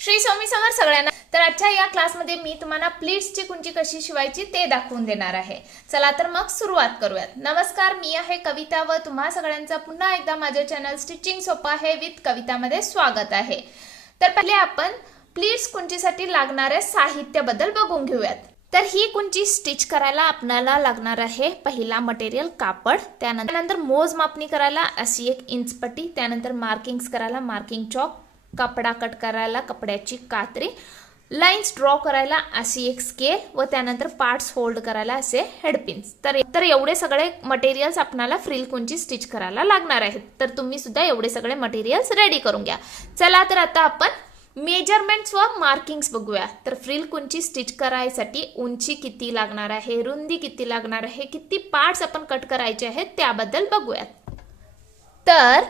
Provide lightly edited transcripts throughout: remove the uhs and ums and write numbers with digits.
श्री स्वामी समर्थ सगळ्यांना। तर आजच्या या क्लासमध्ये मी तुम्हाला प्लीट्सची कुंची कशी शिवायची ते दाखवून देणार आहे। चला तर मग सुरुवात करूयात। नमस्कार, मी आहे कविता व तुम्हा सगळ्यांचा पुन्हा एकदा माझ्या चॅनल स्टिचिंग सोपा आहे विथ कवितामध्ये स्वागत आहे। तर पहिले आपण प्लीट्स कुंचीसाठी लागणारे साहित्याबद्दल बघून घेऊयात। तर ही कुंची स्टिच करायला आपल्याला लागणार आहे पहिला मटेरियल कापड, त्यानंतर मोजमापणी करायला अशी 1 इंच पट्टी, त्यानंतर मार्किंग्स करायला मार्किंग चॉक, कपडा कट करायला कपड्याची कात्री, लाइन्स ड्रॉ करायला अशी 1 स्केल व त्यानंतर पार्ट्स होल्ड करायला असे हेडपिन्स। तर एवढे सगळे मटेरियल्स आपल्याला फ्रिल कुंची स्टिच करायला लागणार आहेत। तर तुम्ही सुद्धा एवढे सगळे मटेरियल्स रेडी करून घ्या। चला तर आता आपण मेजरमेंट्स व मार्किंग्स बघूया। तर फ्रिल कुंची स्टिच करायसाठी उंची किती लागणार आहे, रुंदी किती लागणार आहे, किती पार्ट्स आपण कट करायचे आहेत त्याबद्दल बघूयात। तर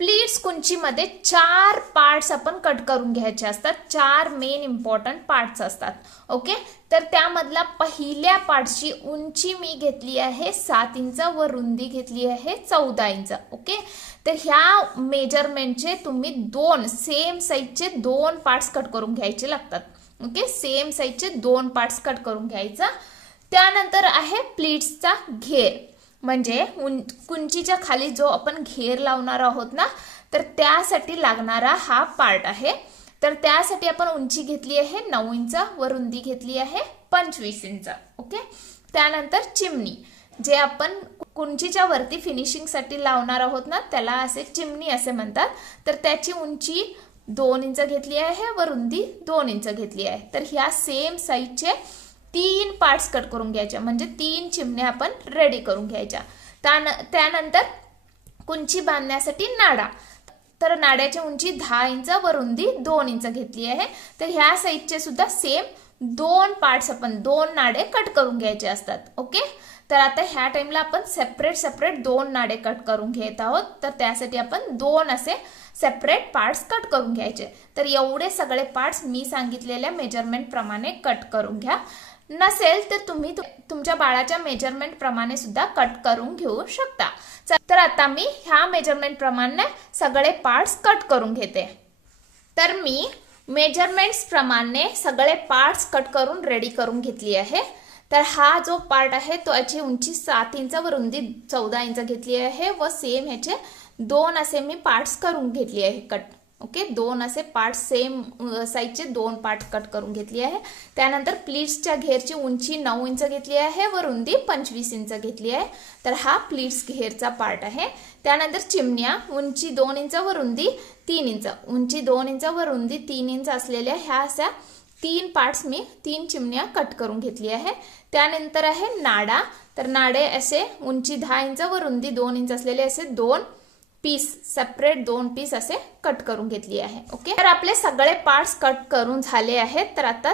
प्लीट्स कुंचीमध्ये 4 पार्ट्स आपण कट करून घ्यायचे असतात। 4 मेन इम्पॉर्टंट पार्ट्स असतात। ओके, तर त्यामधला पहिल्या पार्टची उंची मी घेतली आहे 7 इंच व रुंदी घेतली आहे 14 इंच। ओके, तर ह्या मेजरमेंटचे तुम्ही 2 सेम साइजचे 2 पार्ट्स कट करून घ्यायचे लागतात। ओके, सेम साइजचे 2 पार्ट्स कट करून घ्यायचा। त्यानंतर आहे प्लीट्सचा घेर, म्हणजे कुंचीच्या खाली जो आपण घेर लावणार आहोत ना, तर त्यासाठी लागणारा हा पार्ट आहे। तर त्यासाठी आपण उंची घेतली आहे 9 इंच व रुंदी घेतली आहे 25 इंच। ओके, त्यानंतर चिमणी, जे आपण कुंचीच्या वरती फिनिशिंग साठी लावणार आहोत ना, त्याला असे चिमणी असे म्हणतात। तर त्याची उंची 2 इंच घेतली आहे व रुंदी 2 इंच घेतली आहे। तर ह्या सेम साइजचे 3 पार्ट्स कट करून घ्यायच्या, म्हणजे 3 चिमण्या आपण रेडी करून घ्यायच्या। त्यानंतर कुंची बांधण्यासाठी नाडा, तर नाड्याची उंची 10 इंच व रुंदी 2 इंच घेतली आहे। तर ह्या साइजचे सुद्धा सेम 2 पार्ट्स आपण 2 नाडे कट करून घ्यायचे असतात। ओके, तर आता ह्या टाइमला आपण सेपरेट 2 नाडे कट करून घेत आहोत। तर त्यासाठी आपण 2 असे सेपरेट पार्ट्स कट करून घ्यायचे। तर एवढे सगळे पार्ट्स मी सांगितलेल्या मेजरमेंट प्रमाणे कट करून घ्या। नसेल तर तुम्ही तुमच्या बाळाच्या मेजरमेंट प्रमाणे सुद्धा कट करून घेऊ शकता। तर आता मी ह्या मेजरमेंट प्रमाणे सगळे पार्ट्स कट करून घेते। तर मी मेजरमेंट्स प्रमाणे सगळे पार्ट्स कट करून रेडी करून घेतली आहे। तर हा जो पार्ट आहे तो याची उंची 7 इंच व रुंदी 14 इंच घेतली आहे व सेम ह्याचे 2 असे मी पार्ट्स करून घेतली आहे कट। ओके, 2 असे पार्ट सेम साइजचे 2 पार्ट कट करून घेतली आहे। त्यानंतर प्लीट्सच्या घेरची उंची 9 इंच घेतली आहे व रुंदी 25 इंच घेतली आहे। तर हा प्लीट्स घेरचा पार्ट आहे। त्यानंतर चिमण्या, उंची 2 इंच व रुंदी 3 इंच, उंची 2 इंच व रुंदी 3 इंच असलेल्या ह्या अशा 3 पार्ट्स मी 3 चिमण्या कट करून घेतली आहे। त्यानंतर आहे नाडा, तर नाडे असे उंची 10 इंच व रुंदी 2 इंच असलेले असे 2 पीस, सेपरेट 2 पीस असे कट करून घेतली आहे। ओके, तर आपले सगळे पार्ट्स कट करून झाले आहेत। तर आता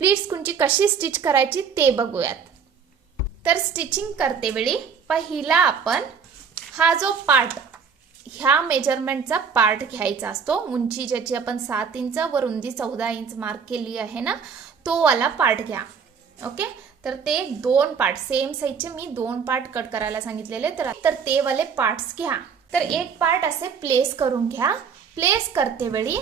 प्लीट्स कुंची कशी स्टिच करायची ते बघूयात। तर स्टिचिंग करते वेळी पहिला आपण हा जो पार्ट, ह्या मेजरमेंटचा पार्ट घ्यायचा असतो। उंची ज्याची आपण 7 इंच व रुंदी 14 इंच मार्क केली आहे ना, तो वाला पार्ट घ्या। ओके, तर ते 2 पार्ट सेम साइजचे मी 2 पार्ट कट करायला सांगितलेले, तर ते वाले पार्ट्स घ्या। तर एक पार्ट असे प्लेस करून घ्या। प्लेस करते वेळी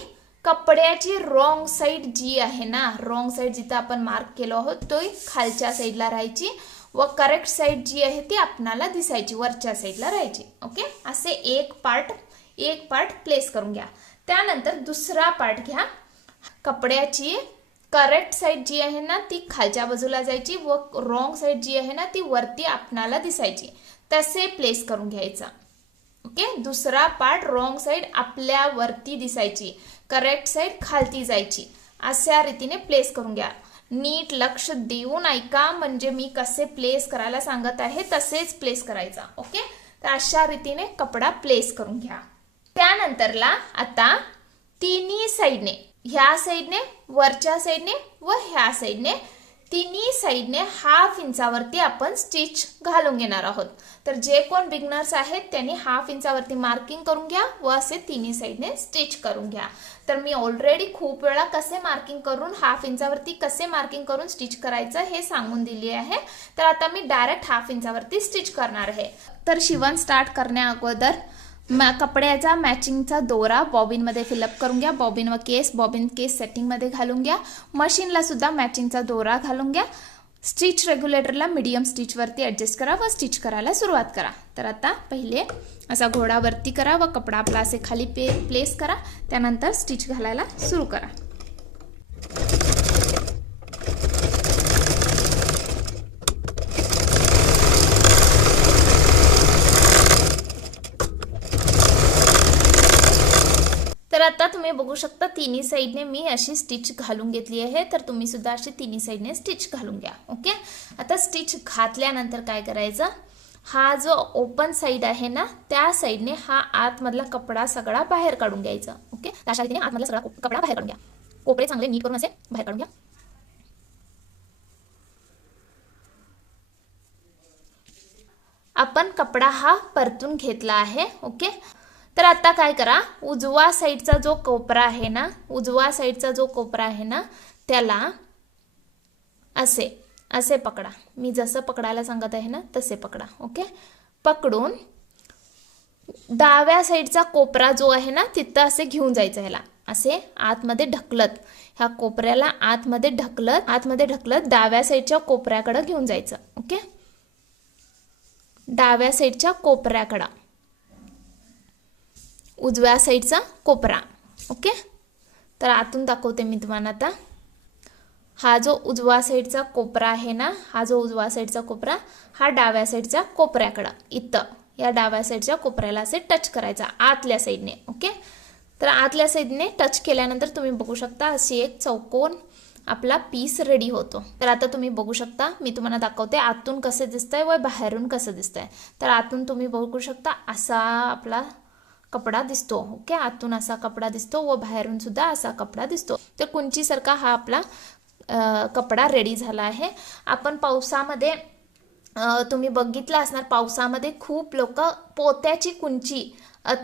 कपड्याची रॉंग साइड जी आहे ना, रॉंग साइड जिथं आपण मार्क केलो आहोत तो खालच्या साइडला राहायची व करेक्ट साइड जी आहे ती आपणाला दिसायची वरच्या साइडला राहायची। ओके, असे एक पार्ट प्लेस करून घ्या। त्यानंतर दुसरा पार्ट घ्या। कपड्याची करेक्ट साइड जी आहे ना ती खालच्या बाजूला जायची व रॉंग साइड जी आहे ना ती वरती आपणाला दिसायची, तसे प्लेस करून घ्यायचा। ओके, दुसरा पार्ट रॉंग साइड आपल्या वरती दिसायची, करेक्ट साइड खालती जायची, अशा रीतीने प्लेस करून घ्या। नीट लक्ष देऊन ऐका, म्हणजे मी कसे प्लेस करायला सांगत आहे तसेच प्लेस करायचा। ओके, तर अशा रीतीने कपडा प्लेस करून घ्या। त्यानंतरला आता तिन्ही साइडने, ह्या साइडने, वरच्या साइडने व ह्या साइडने, तिन्ही साइडने 1/2 इंचावरती आपण स्टिच घालून घेणार आहोत। तर जे कोण बिगनर्स आहेत त्यांनी 1/2 इंचावरती मार्किंग करून घ्या व असे तिन्ही साइडने स्टिच करून घ्या। तर मी ऑलरेडी खूप वेळा कसे मार्किंग करून 1/2 इंचावरती कसे मार्किंग करून स्टिच करायचं हे सांगून दिली आहे। तर आता मी डायरेक्ट 1/2 इंचावरती स्टिच करणार आहे। तर शिवण स्टार्ट करण्या अगोदर कपड्याचा मॅचिंगचा दोरा बॉबिनमध्ये फिलअप करून घ्या. बॉबिन केस सेटिंगमध्ये घालून घ्या. मशीनला सुद्धा मॅचिंगचा दोरा घालून घ्या. स्टिच रेग्युलेटरला मीडियम स्टिचवरती ॲडजस्ट करा व स्टिच करायला सुरुवात करा. तर आता पहिले असा घोडावरती करा व कपडा आपला असे खाली प्लेस करा. त्यानंतर स्टिच घालायला सुरू करा. तर आता तुम्ही बघू शकता तिन्ही साईडने मी अशी स्टिच घालून घेतली आहे. तर तुम्ही सुद्धा अशी तिन्ही साईडने स्टिच घालून घ्या. ओके. आता स्टिच घातल्यानंतर काय करायचं, हा जो ओपन साईड आहे ना त्या साईडने हा आतमधला कपडा सगळा बाहेर काढून घ्यायचा. ओके. त्या साईडने आतमधला सगळा कपडा बाहेर काढून घ्या. कोपरे चांगले नीट करून असे बाहेर काढून घ्या. आपण कपडा हा परतून घेतला आहे. ओके. तर आता काय करा, उजवा साईडचा जो कोपरा आहे ना त्याला असे पकडा. मी जसं पकडायला सांगत आहे ना तसे पकडा. ओके. पकडून डाव्या साईडचा कोपरा जो आहे ना तिथं असे घेऊन जायचं. ह्याला असे आतमध्ये ढकलत, ह्या कोपऱ्याला आतमध्ये ढकलत डाव्या साईडच्या कोपऱ्याकडे घेऊन जायचं. ओके. डाव्या साईडच्या कोपऱ्याकडे, उजव्या साईडचा कोपरा. ओके. तर आतून दाखवते मी तुम्हाला आता. हा जो उजवा साईडचा कोपरा आहे ना, हा डाव्या साईडच्या कोपऱ्याकडं इथं या डाव्या साईडच्या कोपऱ्याला असे टच करायचा आतल्या साईडने. ओके. तर आतल्या साईडने टच केल्यानंतर तुम्ही बघू शकता अशी एक चौकोन आपला पीस रेडी होतो. तर आता तुम्ही बघू शकता, मी तुम्हाला दाखवते आतून कसं दिसतंय व बाहेरून कसं दिसतंय. तर आतून तुम्ही बघू शकता असा आपला कपडा दिसतो. ओके. आतून असा कपडा दिसतो व बाहेरून सुद्धा असा कपडा दिसतो. तर कुंचीसारखा हा आपला कपडा रेडी झाला आहे. आपण पावसामध्ये तुम्ही बघितलं असणार, पावसामध्ये खूप लोक पोत्याची कुंची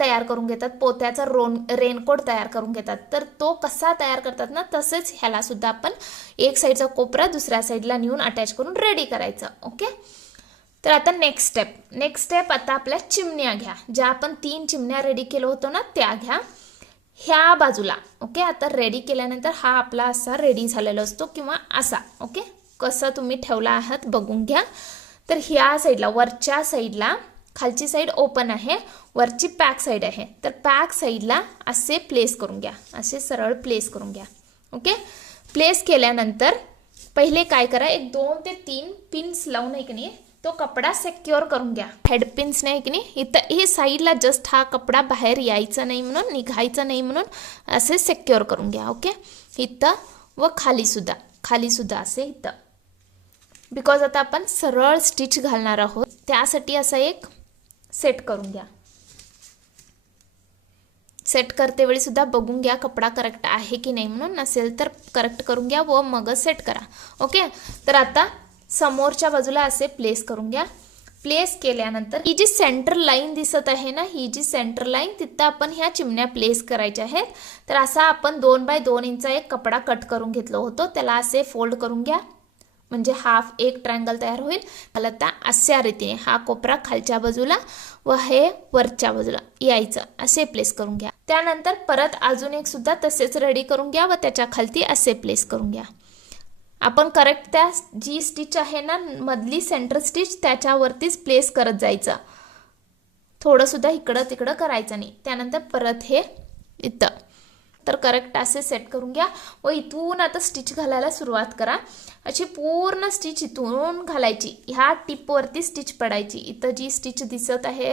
तयार करून घेतात, पोत्याचा रेनकोट तयार करून घेतात. तर तो कसा तयार करतात ना तसेच ह्याला सुद्धा आपण एक साईडचा कोपरा दुसऱ्या साईडला नेऊन अटॅच करून रेडी करायचं. ओके. तर आता नेक्स्ट स्टेप आता आपल्या चिमण्या घ्या. ज्या आपण 3 चिमण्या रेडी केलो होतो ना त्या घ्या ह्या बाजूला. ओके. आता रेडी केल्यानंतर हा आपला असा रेडी झालेला असतो किंवा असा. ओके. कसं तुम्ही ठेवला आहात बघून घ्या. तर ह्या साईडला, वरच्या साईडला, खालची साईड ओपन आहे, वरची पॅक साईड आहे. तर पॅक साईडला असे प्लेस करून घ्या, असे सरळ प्लेस करून घ्या. ओके. प्लेस केल्यानंतर पहिले काय करा, एक 2 ते 3 पिन्स लावून आहे की नाही तो कपडा सिक्युअर करून घ्या. हेड पिन्स नाही की नाही इथं हे साईडला जस्ट हा कपडा बाहेर यायचा नाही म्हणून, निघायचं नाही म्हणून असे सिक्युअर करून घ्या. ओके. इथं व खाली सुद्धा असे इथं, बिकॉज आता आपण सरळ स्टिच घालणार आहोत त्यासाठी असं एक सेट करून घ्या. सेट करते वेळी सुद्धा बघून घ्या कपडा करेक्ट आहे की नाही म्हणून, नसेल तर करेक्ट करून घ्या व मग सेट करा. ओके. तर आता समोरच्या बाजूला असे प्लेस करून घ्या. प्लेस केल्यानंतर ही जी सेंटर लाईन दिसत आहे ना, ही जी सेंटर लाईन तिथं आपण ह्या चिमण्या प्लेस करायच्या आहेत. तर असा आपण 2 बाय 2 इंचा एक कपडा कट करून घेतलो होतो, त्याला असे फोल्ड करून घ्या म्हणजे हाफ एक ट्रायंगल तयार होईल. मला आता अशा रीतीने हा कोपरा खालच्या बाजूला व हे वरच्या बाजूला यायचं असे प्लेस करून घ्या. त्यानंतर परत अजून एक सुद्धा तसेच रेडी करून घ्या व त्याच्या खालती असे प्लेस करून घ्या. आपण करेक्ट त्या जी स्टिच आहे ना मधली सेंटर स्टिच त्याच्यावरतीच प्लेस करत जायचं, थोडं सुद्धा इकडं तिकडं करायचं नाही. त्यानंतर परत हे इथं तर करेक्ट असे सेट करून घ्या व इथून आता स्टिच घालायला सुरुवात करा. अशी पूर्ण स्टिच इथून घालायची, ह्या टिपवरती स्टिच पडायची. इथं जी स्टिच दिसत आहे,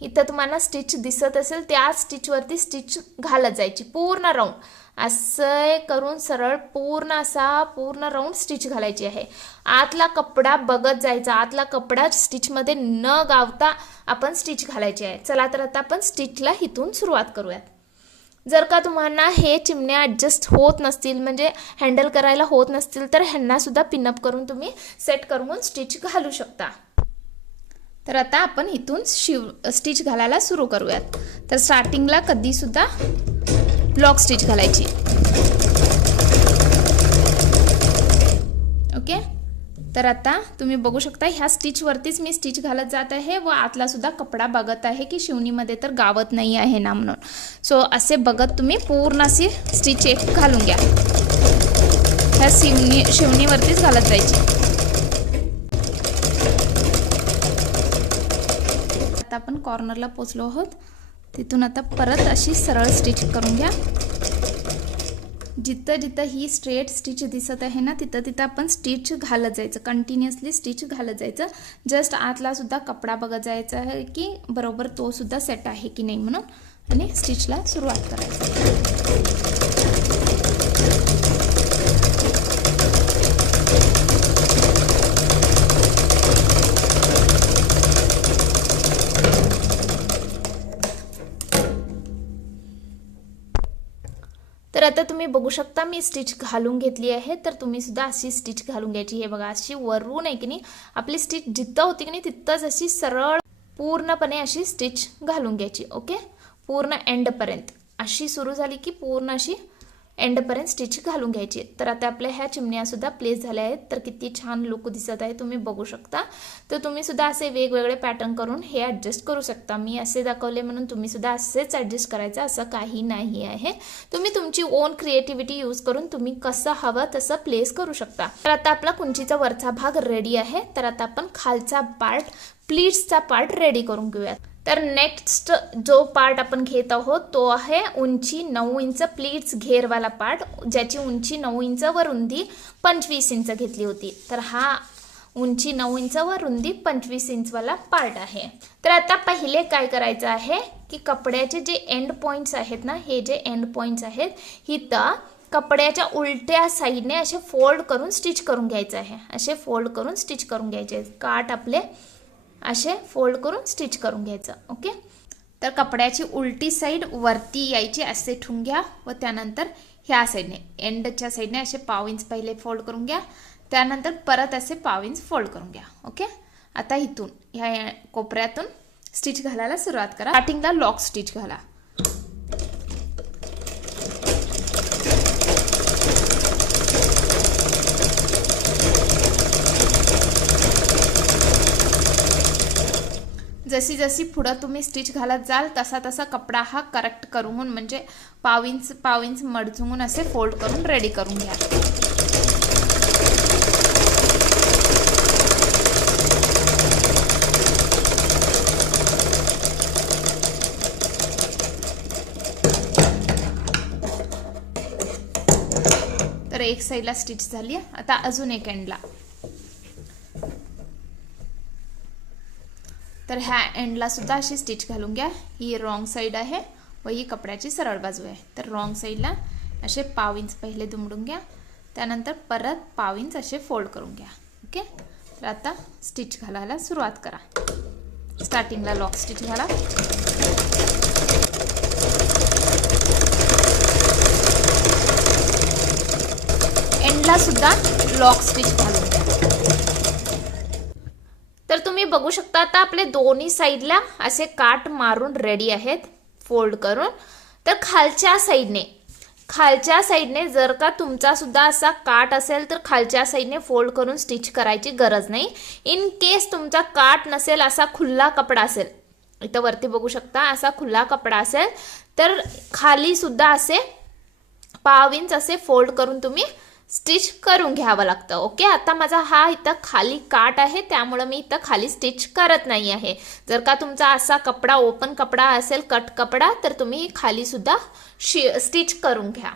इथं तुम्हाला स्टिच दिसत असेल त्या स्टिचवरती स्टिच घालत जायची पूर्ण राऊंड. असं करून सरळ पूर्ण राऊंड स्टिच घालायची आहे. आतला कपडा बघत जायचा, आतला कपडा स्टिचमध्ये न गावता आपण स्टिच घालायची आहे. चला तर आता आपण स्टिचला इथून सुरुवात करूयात. जर का तुम्हाला हे चिमण्या ॲडजस्ट होत नसतील, म्हणजे हँडल करायला होत नसतील, तर ह्यांना सुद्धा पिनअप करून तुम्ही सेट करून स्टिच घालू शकता. तर आता आपण इथून स्टिच घालायला सुरू करूयात. तर स्टार्टिंगला कधी सुद्धा ब्लॉक स्टिच घालायची. ओके. तर आता तुम्ही बघू शकता ह्या स्टिचवरतीच मी स्टिच घालत जात आहे व आतला सुद्धा कपडा बघत आहे की शिवणीमध्ये तर गावत नाही आहे ना म्हणून. सो असे बघत तुम्ही पूर्ण अशी स्टिच एक घालून घ्या. ह्या शिवणीवरतीच घालत जायची. आता आपण कॉर्नरला पोचलो आहोत. तिथून आता परत अशी सरळ स्टिच करून घ्या. जिथं जिथं ही स्ट्रेट स्टिच दिसत आहे ना तिथं तिथं आपण स्टिच घालत जायचं. कंटिन्युअसली स्टिच घालत जायचं. जस्ट आतला सुद्धा कपडा बघत जायचा आहे की बरोबर तो सुद्धा सेट आहे की नाही म्हणून, आणि स्टिचला सुरुवात करायची. तर आता तुम्ही बघू शकता मी स्टिच घालून घेतली आहे. तर तुम्ही सुद्धा अशी स्टिच घालून घ्यायची. हे बघा अशी वरून आहे की नाही आपली स्टिच जिथं होती की नाही तिथंच अशी सरळ पूर्णपणे अशी स्टिच घालून घ्यायची. ओके, पूर्ण एंडपर्यंत अशी सुरू झाली की पूर्ण अशी एंडपर्यंत स्टिच घालून घ्यायची. तर आता आपल्या ह्या चिमण्या सुद्धा प्लेस झाल्या आहेत. तर किती छान लुक दिसत आहे तुम्ही बघू शकता. तर तुम्ही सुद्धा असे वेगवेगळे पॅटर्न करून हे ॲडजस्ट करू शकता. मी असे दाखवले म्हणून तुम्ही सुद्धा असेच ॲडजस्ट करायचं असं काही नाही आहे. तुम्ही तुमची ओन क्रिएटिव्हिटी यूज करून तुम्ही कसं हवं तसं प्लेस करू शकता. तर आता आपला कुंचीचा वरचा भाग रेडी आहे. तर आता आपण खालचा पार्ट, प्लीट्सचा पार्ट रेडी करून घेऊयात. तर नेक्स्ट जो पार्ट आपण घेत आहोत तो आहे उंची 9 इंच प्लीट्स घेरवाला पार्ट, ज्याची उंची 9 इंच व रुंदी 25 इंच घेतली होती. तर हा उंची 9 इंच व रुंदी 25 इंचवाला पार्ट आहे. तर आता पहिले काय करायचं आहे की कपड्याचे जे एंड पॉइंट्स आहेत ना, हे जे एंड पॉइंट्स आहेत हिथं कपड्याच्या उलट्या साईडने असे फोल्ड करून स्टिच करून घ्यायचं आहे. असे फोल्ड करून स्टिच करून घ्यायचे. काठ आपले असे फोल्ड करून स्टिच करून घ्यायचं. ओके, तर कपड्याची उलटी साईड वरती यायची असे ठेवून घ्या व त्यानंतर ह्या साईडने एंडच्या साईडने असे 1/2 इंच पहिले फोल्ड करून घ्या. त्यानंतर परत असे 1/2 इंच फोल्ड करून घ्या. ओके, आता इथून ह्या कोपऱ्यातून स्टिच घालायला सुरुवात करा. स्टार्टिंगला लॉक स्टिच घाला. जशी जशी पुढं तुम्ही स्टिच घालत जाल तसा तसा कपडा हा करेक्ट करून म्हणजे 1/2 इंच मडचून असे फोल्ड करून रेडी करून घ्या. तर एक साईडला स्टिच झाली. आता अजून एक एंडला. तर ह्या एंडला सुद्धा अशी स्टिच घालून घ्या. ही रॉंग साईड आहे व ही कपड्याची सरळ बाजू आहे. तर रॉंग साईडला असे 1/2 इंच पहिले दुमडून घ्या. त्यानंतर परत 1/2 इंच असे फोल्ड करून घ्या. ओके, तर आता स्टिच घालायला सुरुवात करा. स्टार्टिंगला लॉक स्टिच घाला. एंडला सुद्धा लॉक स्टिच घालून घ्या. तर तुम्ही बघू शकता आता आपले दोन्ही साईडला असे काठ मारून रेडी आहेत फोल्ड करून. तर खालच्या साईडने जर का तुमचा सुद्धा असा काठ असेल तर खालच्या साईडने फोल्ड करून स्टिच करायची गरज नाही. इन केस तुमचा काठ नसेल, असा खुल्ला कपडा असेल, इथं वरती बघू शकता असा खुल्ला कपडा असेल तर खाली सुद्धा असे 1/2 इंच असे फोल्ड करून तुम्ही स्टिच करून घ्यावं लागतं. ओके, आता माझा हा इथं खाली काठ आहे त्यामुळे मी इथं खाली स्टिच करत नाही आहे. जर का तुमचा असा कपडा ओपन कपडा असेल, कट कपडा, तर तुम्ही खाली सुद्धा स्टिच करून घ्या.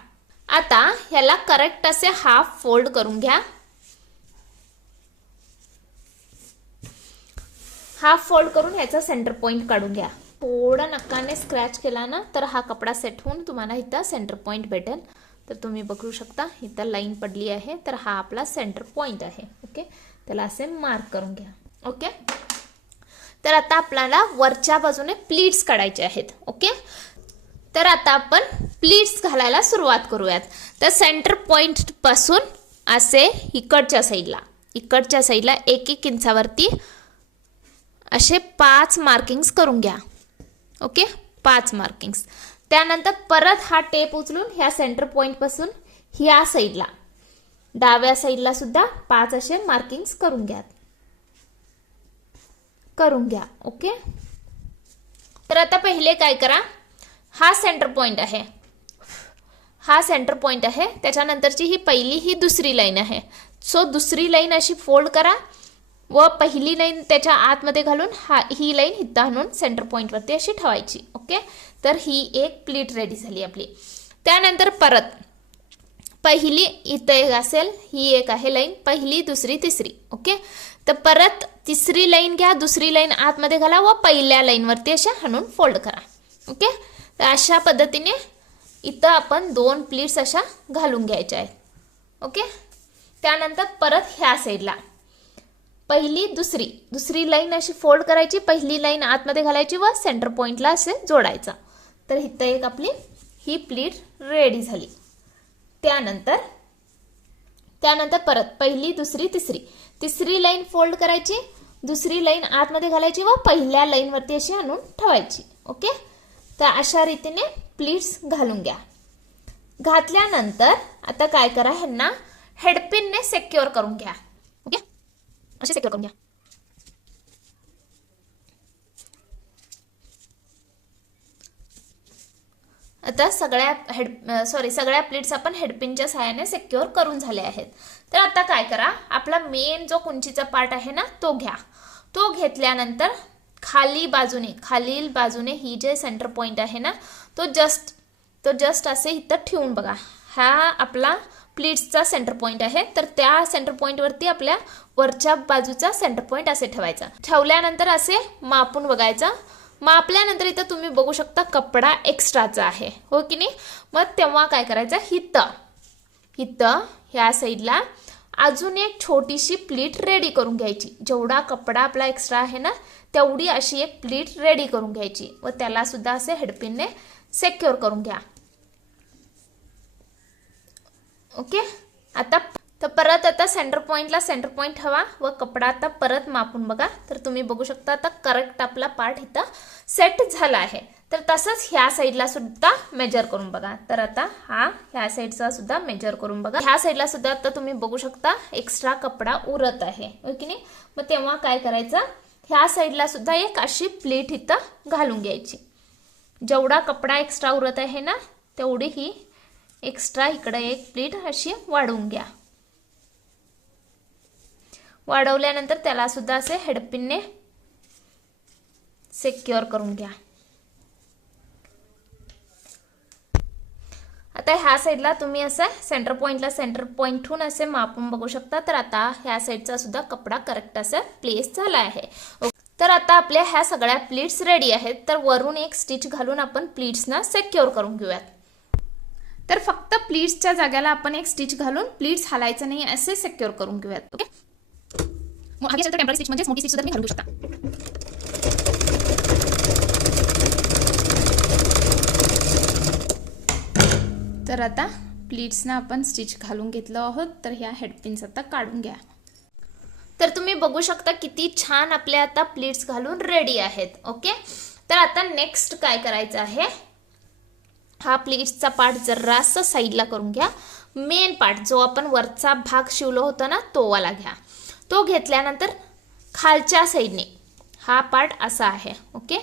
आता ह्याला करेक्ट असे हाफ फोल्ड करून घ्या. हाफ फोल्ड करून ह्याचा सेंटर पॉइंट काढून घ्या. थोडा नखाने स्क्रॅच केला ना तर हा कपडा सेट होऊन तुम्हाला इथं सेंटर पॉइंट भेटेल. तर तुम्ही बघू शकता इथं लाईन पडली आहे. तर हा आपला सेंटर पॉइंट आहे. ओके, त्याला असे मार्क करून घ्या. ओके, तर आता आपल्याला वरच्या बाजूने प्लीट्स काढायचे आहेत. ओके, तर आता आपण प्लीट्स घालायला सुरुवात करूयात. तर सेंटर पॉइंट पासून असे इकडच्या साईडला 1-1 इंचावरती असे 5 मार्किंग्स करून घ्या. Okay, 5 markings. त्यानंतर परत हा टेप उचलून ह्या सेंटर पॉइंट पासून ह्या साईडला डाव्या साईडला सुद्धा 5 असे मार्किंग्स करून घ्या ओके। तर आता पहिले काय करा, हा सेंटर पॉइंट आहे, त्याच्यानंतरची ही पहिली ही दुसरी लाईन आहे। सो दुसरी लाईन अशी फोल्ड करा व पहिली लाईन त्याच्या आतमध्ये घालून ही लाईन इथं आणून सेंटर पॉइंट वरती अशी ठेवायची ओके। तर ही एक प्लीट रेडी झाली आपली। त्यानंतर परत पहिली इथं एक असेल, ही एक आहे लाईन, पहिली दुसरी तिसरी ओके। तर परत तिसरी लाईन घ्या, दुसरी लाईन आतमध्ये घाला व पहिल्या लाईन वरती अशा हाणून फोल्ड करा ओके। तर अशा पद्धतीने इथं आपण 2 प्लीट्स अशा घालून घ्यायच्या आहेत ओके। त्यानंतर परत ह्या साईडला पहिली दुसरी लाईन अशी फोल्ड करायची, पहिली लाईन आतमध्ये घालायची व सेंटर पॉइंटला असे जोडायचा। तर इथं एक आपली ही प्लीट रेडी झाली। त्यानंतर परत पहिली दुसरी तिसरी लाईन फोल्ड करायची, दुसरी लाईन आतमध्ये घालायची व पहिल्या लाईन वरती अशी आणून ठेवायची ओके। तर अशा रीतीने प्लीट्स घालून घ्या। घातल्यानंतर आता काय करा, ह्यांना हेडपिनने सिक्युअर करून घ्या ओके, असे सिक्युअर करून घ्या। आता सगळ्या प्लीट्स आपण हेडपिनच्या सहाय्याने सिक्युअर करून झाले आहेत। तर आता काय करा, आपला मेन जो कुंचीचा पार्ट आहे ना तो घ्या। तो घेतल्यानंतर खालील बाजूने ही जे सेंटर पॉइंट आहे ना तो जस्ट असे इथं ठेवून बघा, हा आपला प्लीट्सचा सेंटर पॉइंट आहे। तर त्या सेंटर पॉइंट वरती आपल्या वरच्या बाजूचा सेंटर पॉइंट असे ठेवायचा। ठेवल्यानंतर असे मापून बघायचं, मापल्यानंतर इथं तुम्ही बघू शकता कपडा एक्स्ट्राचा आहे हो की नाही। मग तेव्हा काय करायचं, इथं ह्या साईडला अजून एक छोटीशी प्लीट रेडी करून घ्यायची। जेवढा कपडा आपला एक्स्ट्रा आहे ना तेवढी अशी एक प्लीट रेडी करून घ्यायची व त्याला सुद्धा असे हेडपिनने सिक्युअर करून घ्या ओके। आता सेंटर पॉइंट हवा व कपडा आता परत मापून बघा। तर तुम्ही बघू शकता आता करेक्ट आपला पार्ट इथं सेट झाला आहे। तर तसंच ह्या साईडला सुद्धा मेजर करून बघा। तर आता ह्या साईडचा सुद्धा मेजर करून बघा। ह्या साईडला सुद्धा आता तुम्ही बघू शकता एक्स्ट्रा कपडा उरत आहे हो की नाही। मग तेव्हा काय करायचं, ह्या साईडला सुद्धा एक अशी प्लेट इथं घालून घ्यायची। जेवढा कपडा एक्स्ट्रा उरत आहे ना तेवढी ही एक्स्ट्रा इकडे एक प्लेट अशी वाढवून घ्या। वाढवल्यानंतर त्याला सुद्धा असे हेडपिनने सिक्युअर करून घ्या। आता ह्या साईडला तुम्ही असं सेंटर पॉइंटहून असे मापून बघू शकता। तर आता ह्या साईडचा सुद्धा कपडा करेक्ट असं प्लेस झाला आहे। तर आता आपल्या ह्या सगळ्या प्लीट्स रेडी आहेत। तर वरून एक स्टिच घालून आपण प्लीट्सना सिक्युअर करून घेऊयात। तर फक्त प्लीट्सच्या जागेला आपण एक स्टिच घालून प्लीट्स हलायचं नाही असे सिक्युअर करून घेऊयात ओके। आगे चलकर टेम्पररी स्टिच म्हणजे मोठी स्टिच सुद्धा तुम्ही घालून घेऊ शकता। तर आता प्लीट्सना आपण स्टिच घालून घेतलं आहोत। तर ह्या हेडपिन्स आता काढून घ्या। तर तुम्ही बघू शकता किती छान आपले आता प्लीट्स घालून रेडी आहेत ओके। तर आता नेक्स्ट काय करायचं आहे, हा प्लीट्सचा पार्ट जरासा साईडला करून घ्या। मेन पार्ट जो आपण वरचा भाग शिवलो होता ना तो वाला घ्या। तो घेतल्यानंतर खालच्या साईडने हा पार्ट असा आहे ओके,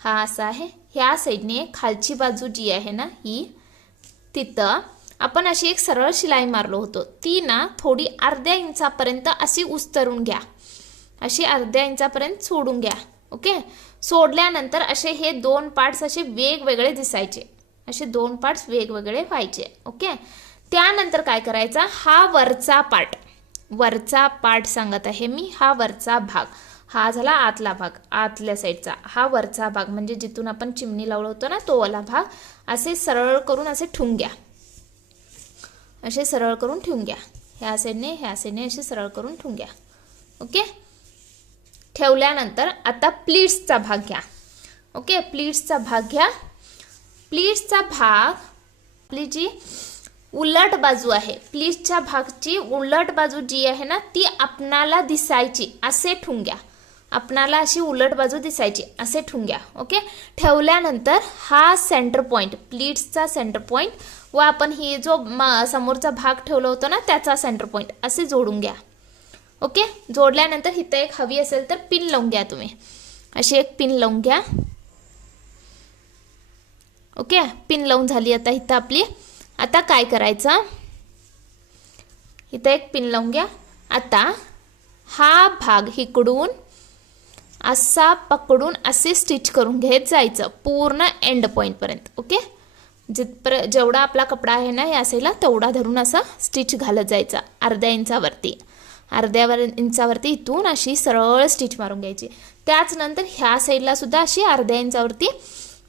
हा असा आहे। ह्या साईडने खालची बाजू जी आहे ना ही तिथं आपण अशी एक सरळ शिलाई मारलो होतो ती ना थोडी अर्ध्या इंचापर्यंत अशी उस्तरून घ्या, अशी अर्ध्या इंचापर्यंत सोडून घ्या ओके। सोडल्यानंतर असे हे 2 पार्ट्स असे वेगवेगळे दिसायचे, असे 2 पार्ट्स वेगवेगळे व्हायचे ओके। त्यानंतर काय करायचा, हा वरचा पार्ट सांगत आहे मी, हा वरचा भाग, हा झाला आतला भाग, आतल्या साईडचा हा वरचा भाग म्हणजे जिथून आपण चिमणी लावलं होतं ना तो वाला भाग असे सरळ करून असे ठेवून घ्या, असे सरळ करून ठेवून घ्या। ह्या साईडने असे सरळ करून ठेवून घ्या ओके। ठेवल्यानंतर आता प्लीट्सचा भाग घ्या ओके। प्लीट्सचा भाग घ्या। प्लीट्सचा भाग आपली जी उलट बाजू आहे, प्लीट्सच्या भागची उलट बाजू जी आहे ना ती आपणाला दिसायची असे ठेवून घ्या, आपणाला अशी उलट बाजू दिसायची असे ठेवून घ्या ओके। ठेवल्यानंतर हा सेंटर पॉइंट, प्लीट्सचा सेंटर पॉइंट व आपण ही जो समोरचा भाग ठेवला होता ना त्याचा सेंटर पॉईंट असे जोडून घ्या. ओके, जोडल्यानंतर इथं एक हवी असेल तर पिन लावून घ्या. तुम्ही अशी एक पिन लावून घ्या. ओके, पिन लावून झाली आता इथं आपली. आता काय करायचं, इथं एक पिन लावून घ्या. आता हा भाग इकडून असा पकडून असे स्टिच करून घेत जायचं पूर्ण एंड पॉइंट पर्यंत. ओके, जेवढा आपला कपडा आहे ना या साईडला तेवढा धरून असा स्टिच घालत जायचा अर्ध्या इंचावरती इथून अशी सरळ स्टिच मारून घ्यायची. त्याच नंतर ह्या साईडला सुद्धा अशी अर्ध्या इंचावरती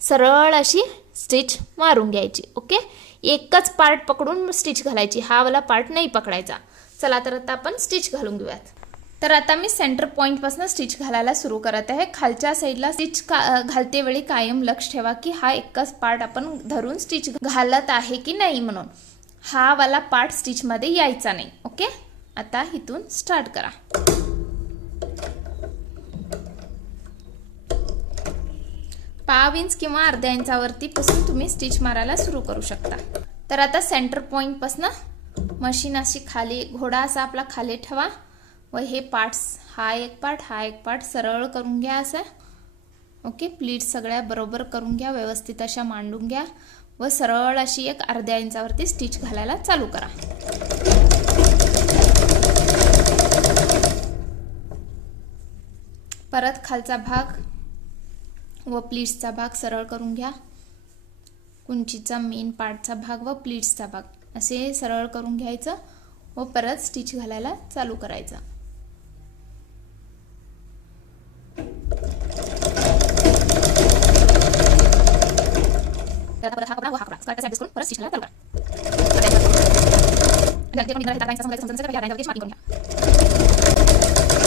सरळ अशी स्टिच मारून घ्यायची. ओके, एकच पार्ट पकडून स्टिच घालायची, हा वाला पार्ट नाही पकडायचा. चला तर आता आपण स्टिच घालून घेऊयात. तर आता मी सेंटर पॉइंट पासून स्टिच घालायला सुरू करत आहे. खालच्या साईडला स्टिच घालते वेळी कायम लक्ष ठेवा की हा एकच पार्ट आपण धरून स्टिच घालत आहे की नाही म्हणून. हा वाला पार्ट स्टिच मध्ये यायचा नाही. ओके, आता इथून स्टार्ट करा. पाव इंच किंवा अर्ध्या इंचावरती पासून तुम्ही स्टिच मारायला सुरू करू शकता. तर आता सेंटर पॉइंट पासून मशीन अशी खाली घोडा असा आपला खाली ठेवा व हे पार्ट्स हा एक पार्ट सरळ करून घ्या असं. ओके, प्लीट्स सगळ्या बरोबर करून घ्या, व्यवस्थित अशा मांडून घ्या व सरळ अशी एक अर्ध्या इंचावरती स्टिच घालायला चालू करा. परत खालचा भाग व प्लीट्सचा भाग सरळ करून घ्या. कुंचीचा मेन पार्टचा भाग व प्लीट्सचा भाग असे सरळ करून घ्यायचं व परत स्टिच घालायला चालू करायचं.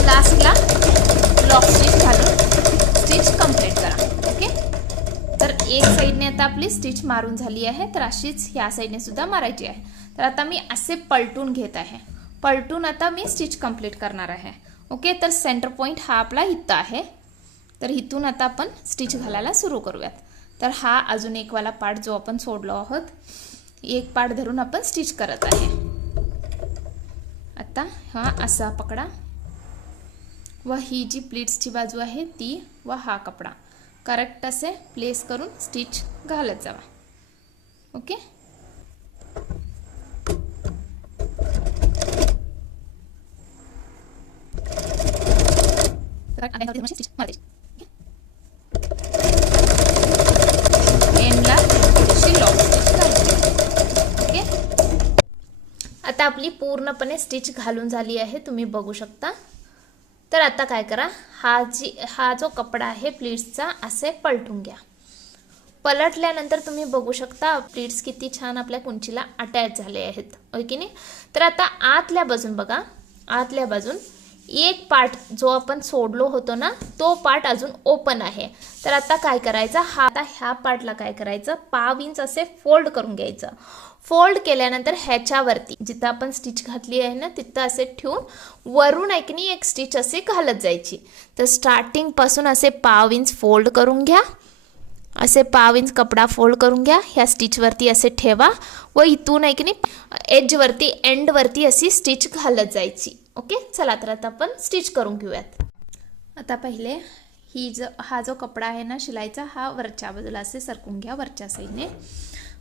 लास्टला लॉक स्टिच घालून स्टिच कंप्लीट करा. ओके, तर एक साईडने आता आपली स्टिच मारून झाली आहे, तर अशीच ह्या साईडने सुद्धा मारायची आहे. तर आता मी असे पलटून घेत आहे, पलटून आता मी स्टिच कंप्लीट करणार आहे. ओके, तर सेंटर पॉइंट हा आपला इथं आहे. तर इथून आता आपण स्टिच घालायला सुरू करूयात. तर हा अजून एक वाला पार्ट जो आपण सोडलो आहोत, एक पार्ट धरून आपण स्टिच करत आहे. आता हा असा पकडा व ही जी प्लीट्सची बाजू आहे ती व हा कपडा करेक्ट असे प्लेस करून स्टिच घालत जावा. ओके, एंडला लॉक स्टिच घालायची. ओके, आता आपली पूर्णपणे स्टिच घालून झाली आहे, तुम्ही बघू शकता. तर आता काय करा, हा जो कपडा आहे प्लीट्सचा असे पलटून घ्या. पलटल्यानंतर तुम्ही बघू शकता प्लीट्स किती छान आपल्या कुंचीला अटॅच झाले आहेत, होय की नाही. तर आता आतल्या बाजून बघा, आतल्या बाजून एक पार्ट जो आपण सोडलो होतो ना तो पार्ट अजून ओपन आहे. तर आता काय करायचं, ह्या पार्टला काय करायचं, पाव इंच असे फोल्ड करून घ्यायचं. फोल्ड केल्यानंतर ह्याच्यावरती जिथं आपण स्टिच घातली आहे ना तिथं असे ठेवून वरून एक स्टिच असे घालत जायची. तर स्टार्टिंग पासून असे पाव इंच फोल्ड करून घ्या, असे पाव इंच कपडा फोल्ड करून घ्या, ह्या स्टिचवरती असे ठेवा व इथून एजवरती एंडवरती अशी स्टिच घालत जायची. ओके, चला तर आता आपण स्टिच करून घेऊयात. आता पहिले हा जो कपडा आहे ना शिलाईचा, हा वरच्या बाजूला असे सरकून घ्या वरच्या साईडने,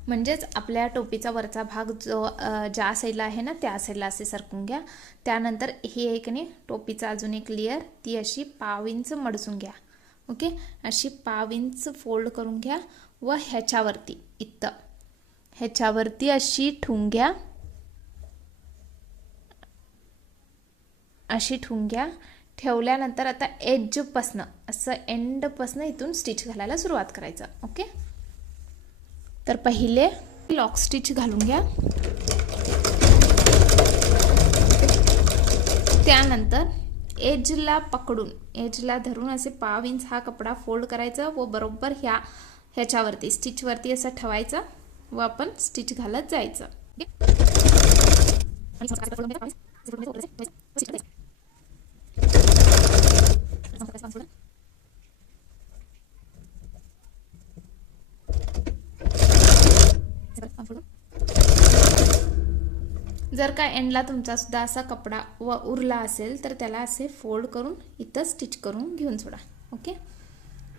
म्हणजेच आपल्या टोपीचा वरचा भाग जो ज्या साईडला आहे ना त्या साईडला असे सरकून घ्या. त्यानंतर ही टोपीचा अजून एक लेयर ती अशी पाव इंच मडसून घ्या. ओके, अशी पाव इंच फोल्ड करून घ्या व ह्याच्यावरती अशी ठेवून घ्या, अशी ठेवून घ्या. ठेवल्यानंतर आता एजपासनं असं एंडपासनं इथून स्टिच घालायला सुरुवात करायचं. ओके, तर पहिले लॉक स्टिच घालून घ्या. त्यानंतर एजला पकडून एजला धरून असे पाव इंच हा कपडा फोल्ड करायचा व बरोबर ह्याच्यावरती स्टिचवरती असं ठेवायचं व आपण स्टिच घालत जायचं. जर का एंडला तुमचा सुद्धा असा कपडा उरला असेल तर त्याला असे फोल्ड करून इथं स्टिच करून घेऊन सोडा. ओके,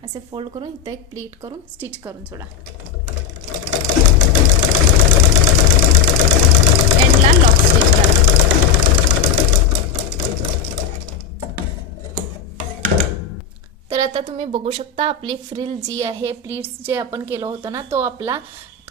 असे फोल्ड करून इथं एक प्लीट करून स्टिच करून सोडा. एंडला लॉक स्टिच करा. तर आता तुम्ही बघू शकता आपली फ्रिल जी आहे, प्लीट्स जे आपण केलं होतं ना, तो आपला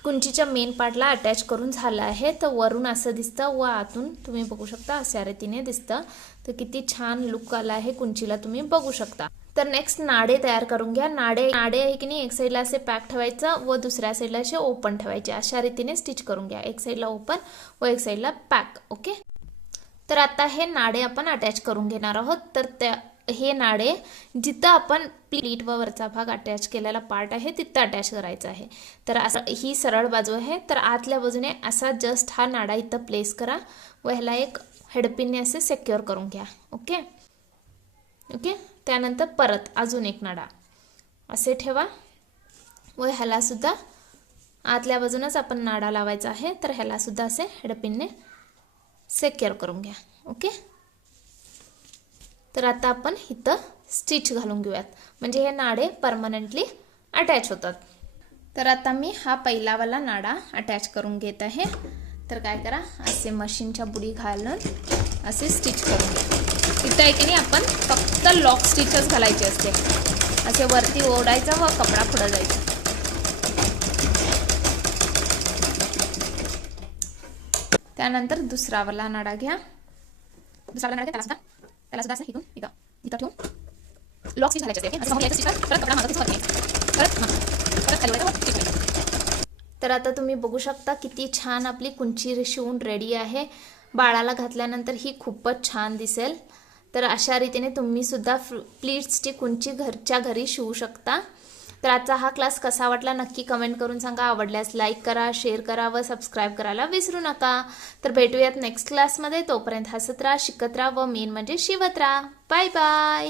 कुंचीच्या मेन पार्टला अटॅच करून झाला आहे. तर वरून असं दिसतं व आतून तुम्ही बघू शकता अशा रीतीने दिसतं. तर किती छान लुक आला आहे कुंचीला, तुम्ही बघू शकता. तर नेक्स्ट नाडे तयार करून घ्या. नाडे आहे की नाही, एक साईडला असे पॅक ठेवायचं व दुसऱ्या साईडला असे ओपन ठेवायचे. अशा रीतीने स्टिच करून घ्या. एक साईडला ओपन व एक साईडला पॅक. ओके, तर आता हे नाडे आपण अटॅच करून घेणार आहोत. तर हे नाडे जिथं आपण प्लीट व वरचा भाग अटॅच केलेला पार्ट आहे तिथं अटॅच करायचं आहे. तर असं ही सरळ बाजू आहे. तर आतल्या बाजूने असा जस्ट हा नाडा इथं प्लेस करा व ह्याला एक हेडपिनने असे सिक्युअर करून घ्या. ओके ओके, त्यानंतर परत अजून एक नाडा असे ठेवा व ह्याला सुद्धा आतल्या बाजूनच आपण नाडा लावायचा आहे. तर ह्याला सुद्धा असे हेडपिनने सिक्युअर करून घ्या. ओके, तर आता आपण इथं स्टिच घालून घेऊयात, म्हणजे हे नाडे परमनंटली अटॅच होतात. तर आता मी हा पहिलावाला नाडा अटॅच करून घेत आहे. तर काय करा, असे मशीनच्या बुडी घालून असे स्टिच करून घ्या. इथं आहे की नाही आपण फक्त लॉक स्टिचच घालायचे असते. असे वरती ओढायचं व कपडा पुढं जायचा. त्यानंतर दुसरावाला नाडा घ्या. दुसरा नाडा घ्या, त्याला सुद्धा असं इथं ठेवून लॉक स्टिच घालायचे असते. असं समोर यायचं स्टिच परत कपडा मागं परत खाली वळायचं. तर आता तुम्ही बघू शकता किती छान आपली कुंची शिवून रेडी आहे. बाळाला घातल्यानंतर ही खूपच छान दिसेल. तर अशा रीतीने तुम्ही सुद्धा प्लीट्सची कुंची घरच्या घरी शिवू शकता. तर आजचा हा क्लास कसा वाटला नक्की कमेंट करून सांगा. आवडल्यास लाईक करा, शेअर करा व सबस्क्राईब करायला विसरू नका. तर भेटूयात नेक्स्ट क्लासमध्ये. तोपर्यंत हसत राहा, शिकत राहा व मेन म्हणजे शिवत राहा. Bye bye.